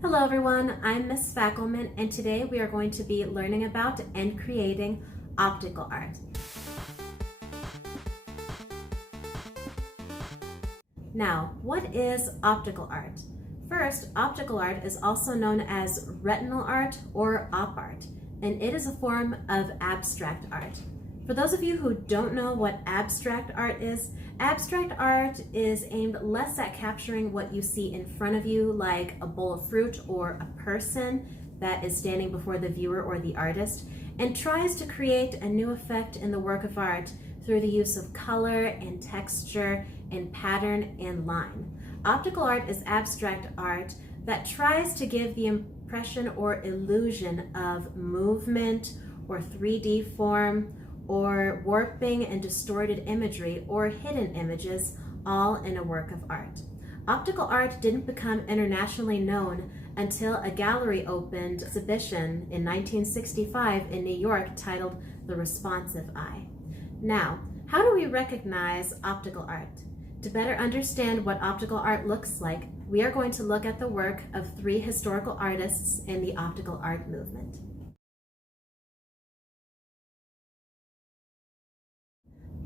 Hello everyone, I'm Miss Fackelman, and today we are going to be learning about and creating optical art. Now, what is optical art? First, optical art is also known as retinal art or op art, and it is a form of abstract art. For those of you who don't know what abstract art is aimed less at capturing what you see in front of you, like a bowl of fruit or a person that is standing before the viewer or the artist, and tries to create a new effect in the work of art through the use of color and texture and pattern and line. Optical art is abstract art that tries to give the impression or illusion of movement or 3D form or warping and distorted imagery or hidden images, all in a work of art. Optical art didn't become internationally known until a gallery opened exhibition in 1965 in New York titled The Responsive Eye. Now, how do we recognize optical art? To better understand what optical art looks like, we are going to look at the work of 3 historical artists in the optical art movement.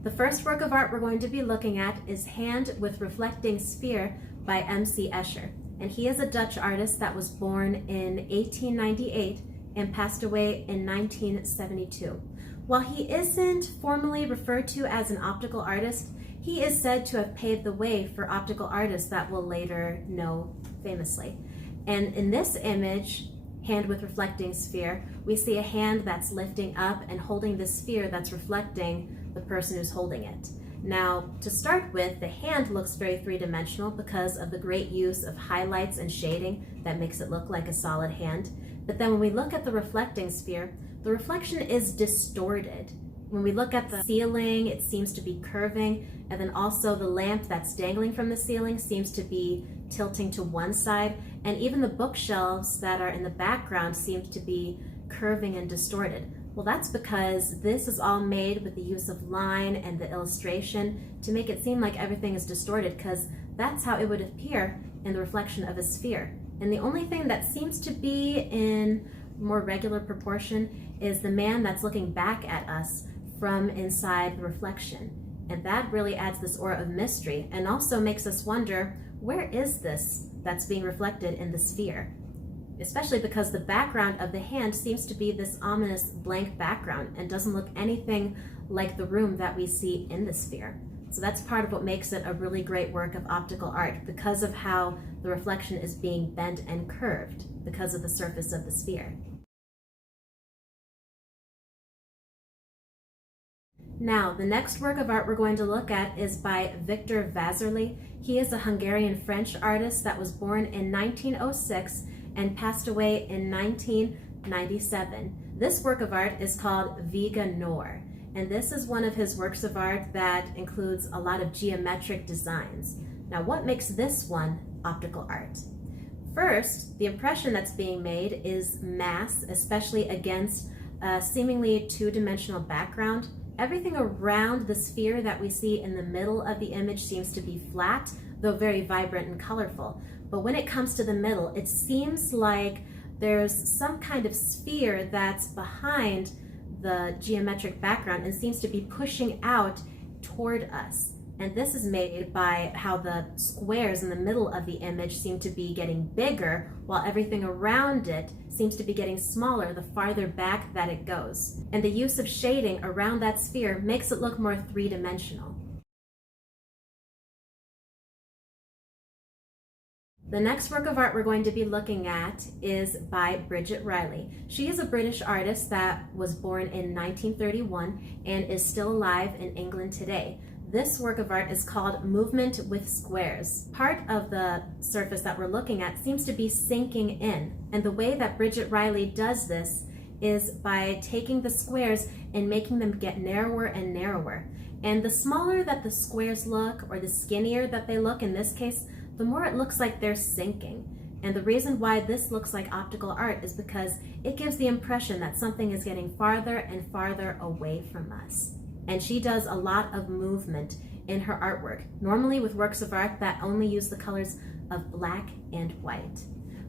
The first work of art we're going to be looking at is Hand with Reflecting Sphere by M.C. Escher. And he is a Dutch artist that was born in 1898 and passed away in 1972. While he isn't formally referred to as an optical artist, he is said to have paved the way for optical artists that we'll later know famously. And in this image, Hand with Reflecting Sphere, we see a hand that's lifting up and holding the sphere that's reflecting the person who's holding it. Now, to start with, the hand looks very three-dimensional because of the great use of highlights and shading that makes it look like a solid hand. But then when we look at the reflecting sphere, the reflection is distorted. When we look at the ceiling, it seems to be curving, and then also the lamp that's dangling from the ceiling seems to be tilting to one side, and even the bookshelves that are in the background seem to be curving and distorted. Well, that's because this is all made with the use of line and the illustration to make it seem like everything is distorted, because that's how it would appear in the reflection of a sphere. And the only thing that seems to be in more regular proportion is the man that's looking back at us from inside the reflection. And that really adds this aura of mystery and also makes us wonder, where is this that's being reflected in the sphere? Especially because the background of the hand seems to be this ominous blank background and doesn't look anything like the room that we see in the sphere. So that's part of what makes it a really great work of optical art, because of how the reflection is being bent and curved because of the surface of the sphere. Now, the next work of art we're going to look at is by Victor Vasarely. He is a Hungarian-French artist that was born in 1906 and passed away in 1997. This work of art is called Vega Nor, and this is one of his works of art that includes a lot of geometric designs. Now, what makes this one optical art? First, the impression that's being made is mass, especially against a seemingly two-dimensional background. Everything around the sphere that we see in the middle of the image seems to be flat, though very vibrant and colorful. But when it comes to the middle, it seems like there's some kind of sphere that's behind the geometric background and seems to be pushing out toward us. And this is made by how the squares in the middle of the image seem to be getting bigger, while everything around it seems to be getting smaller the farther back that it goes. And the use of shading around that sphere makes it look more three-dimensional. The next work of art we're going to be looking at is by Bridget Riley. She is a British artist that was born in 1931 and is still alive in England today. This work of art is called Movement with Squares. Part of the surface that we're looking at seems to be sinking in, and the way that Bridget Riley does this is by taking the squares and making them get narrower and narrower. And the smaller that the squares look, or the skinnier that they look in this case, the more it looks like they're sinking. And the reason why this looks like optical art is because it gives the impression that something is getting farther and farther away from us. And she does a lot of movement in her artwork, normally with works of art that only use the colors of black and white.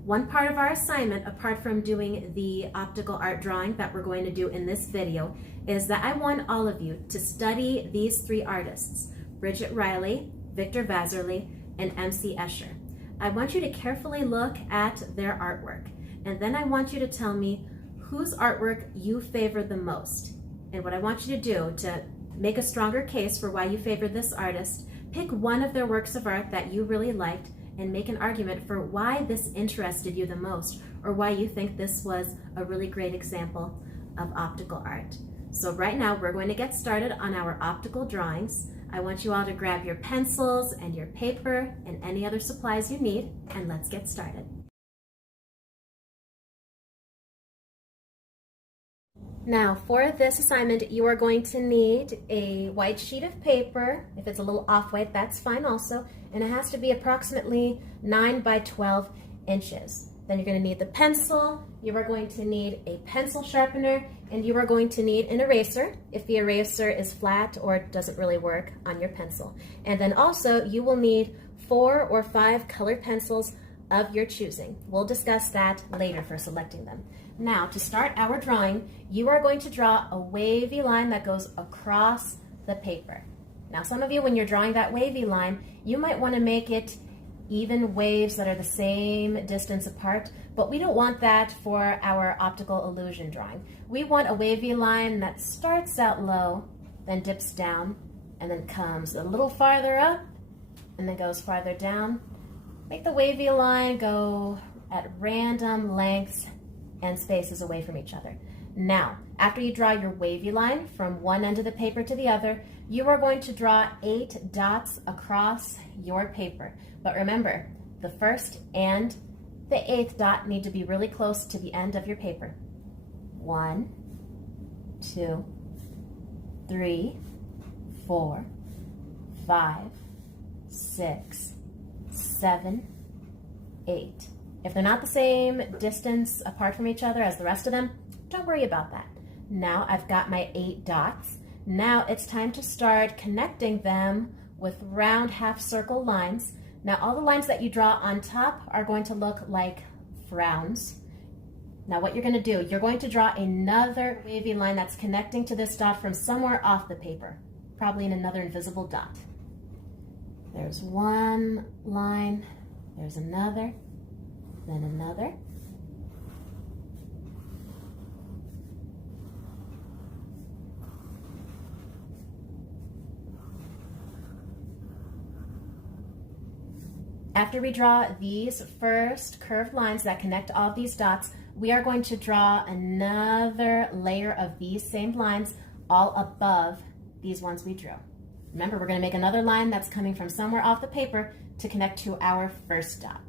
One part of our assignment, apart from doing the optical art drawing that we're going to do in this video, is that I want all of you to study these three artists, Bridget Riley, Victor Vasarely, and MC Escher. I want you to carefully look at their artwork, and then I want you to tell me whose artwork you favor the most. And what I want you to do to make a stronger case for why you favor this artist, pick one of their works of art that you really liked and make an argument for why this interested you the most, or why you think this was a really great example of optical art. So right now we're going to get started on our optical drawings. I want you all to grab your pencils and your paper and any other supplies you need, and let's get started. Now, for this assignment, you are going to need a white sheet of paper. If it's a little off-white, that's fine also. And it has to be approximately 9 by 12 inches. Then you're going to need the pencil, you are going to need a pencil sharpener, and you are going to need an eraser if the eraser is flat or doesn't really work on your pencil. And then also, you will need 4 or 5 colored pencils of your choosing. We'll discuss that later for selecting them. Now, to start our drawing, you are going to draw a wavy line that goes across the paper. Now, some of you, when you're drawing that wavy line, you might want to make it even waves that are the same distance apart, but we don't want that for our optical illusion drawing. We want a wavy line that starts out low, then dips down, and then comes a little farther up, and then goes farther down. Make the wavy line go at random lengths and spaces away from each other. Now, after you draw your wavy line from one end of the paper to the other, you are going to draw 8 dots across your paper. But remember, the first and the 8th dot need to be really close to the end of your paper. 1, 2, 3, 4, 5, 6, 7, 8. If they're not the same distance apart from each other as the rest of them, don't worry about that. Now I've got my 8 dots. Now it's time to start connecting them with round half circle lines. Now all the lines that you draw on top are going to look like frowns. Now what you're going to do, you're going to draw another wavy line that's connecting to this dot from somewhere off the paper, probably in another invisible dot. There's one line, there's another, then another. After we draw these first curved lines that connect all of these dots, we are going to draw another layer of these same lines all above these ones we drew. Remember, we're going to make another line that's coming from somewhere off the paper to connect to our first dot.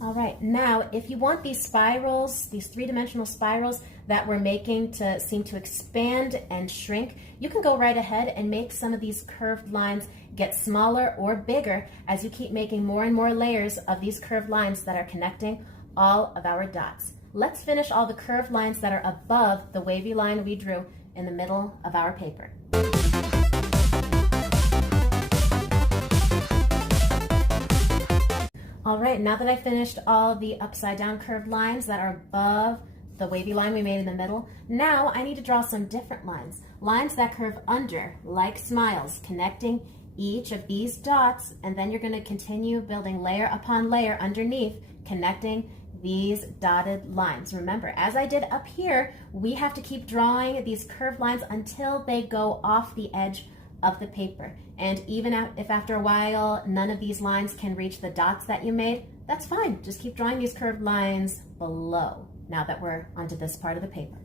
All right, now if you want these spirals, these 3-dimensional spirals that we're making to seem to expand and shrink, you can go right ahead and make some of these curved lines get smaller or bigger as you keep making more and more layers of these curved lines that are connecting all of our dots. Let's finish all the curved lines that are above the wavy line we drew in the middle of our paper. All right, now that I finished all the upside down curved lines that are above the wavy line we made in the middle, now I need to draw some different lines. Lines that curve under, like smiles, connecting each of these dots, and then you're going to continue building layer upon layer underneath, connecting these dotted lines. Remember, as I did up here, we have to keep drawing these curved lines until they go off the edge of the paper. And even if after a while none of these lines can reach the dots that you made, that's fine. Just keep drawing these curved lines below now that we're onto this part of the paper.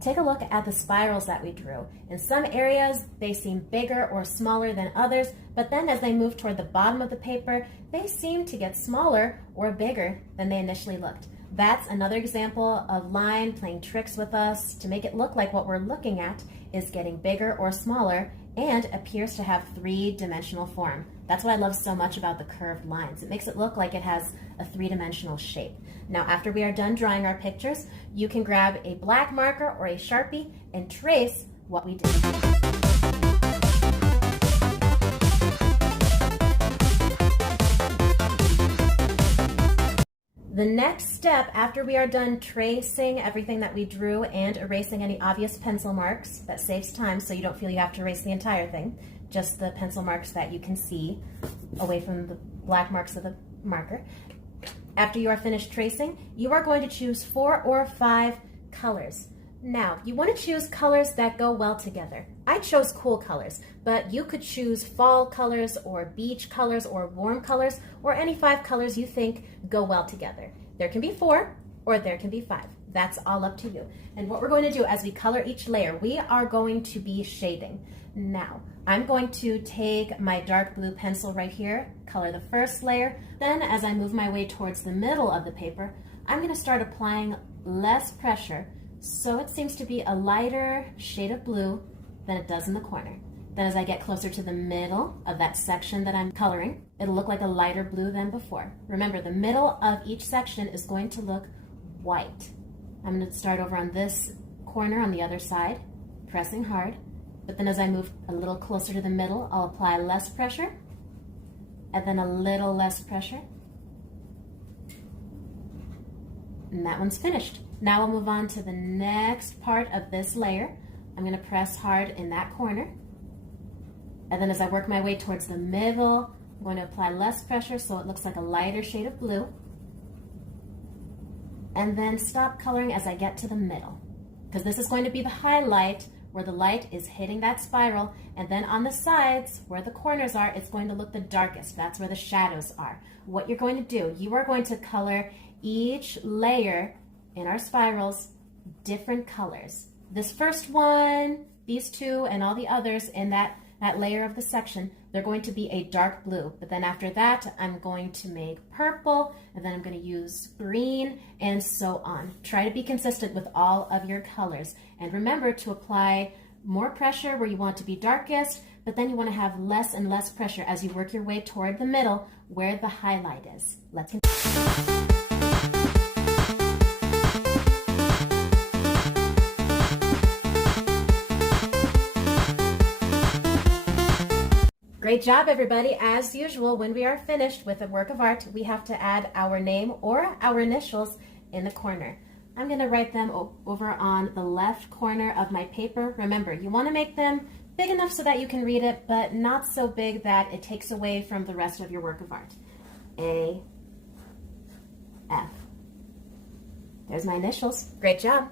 Take a look at the spirals that we drew. In some areas, they seem bigger or smaller than others, but then as they move toward the bottom of the paper, they seem to get smaller or bigger than they initially looked. That's another example of line playing tricks with us to make it look like what we're looking at is getting bigger or smaller and appears to have three-dimensional form. That's what I love so much about the curved lines. It makes it look like it has a three-dimensional shape. Now, after we are done drawing our pictures, you can grab a black marker or a Sharpie and trace what we did. The next step after we are done tracing everything that we drew and erasing any obvious pencil marks, that saves time so you don't feel you have to erase the entire thing, just the pencil marks that you can see away from the black marks of the marker. After you are finished tracing, you are going to choose 4 or 5 colors. Now, you want to choose colors that go well together. I chose cool colors, but you could choose fall colors or beach colors or warm colors or any 5 colors you think go well together. There can be 4 or there can be 5. That's all up to you. And what we're going to do as we color each layer, we are going to be shading. Now, I'm going to take my dark blue pencil right here, color the first layer. Then as I move my way towards the middle of the paper, I'm going to start applying less pressure so it seems to be a lighter shade of blue than it does in the corner. Then as I get closer to the middle of that section that I'm coloring, it'll look like a lighter blue than before. Remember, the middle of each section is going to look white. I'm going to start over on this corner on the other side, pressing hard. But then as I move a little closer to the middle, I'll apply less pressure, and then a little less pressure. And that one's finished. Now we'll move on to the next part of this layer. I'm going to press hard in that corner. And then as I work my way towards the middle, I'm going to apply less pressure so it looks like a lighter shade of blue. And then stop coloring as I get to the middle, because this is going to be the highlight where the light is hitting that spiral, and then on the sides where the corners are, it's going to look the darkest. That's where the shadows are. What you're going to do, you are going to color each layer in our spirals different colors. This first one, these two, and all the others in that layer of the section, they're going to be a dark blue. But then after that, I'm going to make purple, and then I'm going to use green, and so on. Try to be consistent with all of your colors. And remember to apply more pressure where you want to be darkest, but then you want to have less and less pressure as you work your way toward the middle where the highlight is. Let's continue. Great job, everybody. As usual, when we are finished with a work of art, we have to add our name or our initials in the corner. I'm going to write them over on the left corner of my paper. Remember, you want to make them big enough so that you can read it, but not so big that it takes away from the rest of your work of art. A, F. There's my initials. Great job.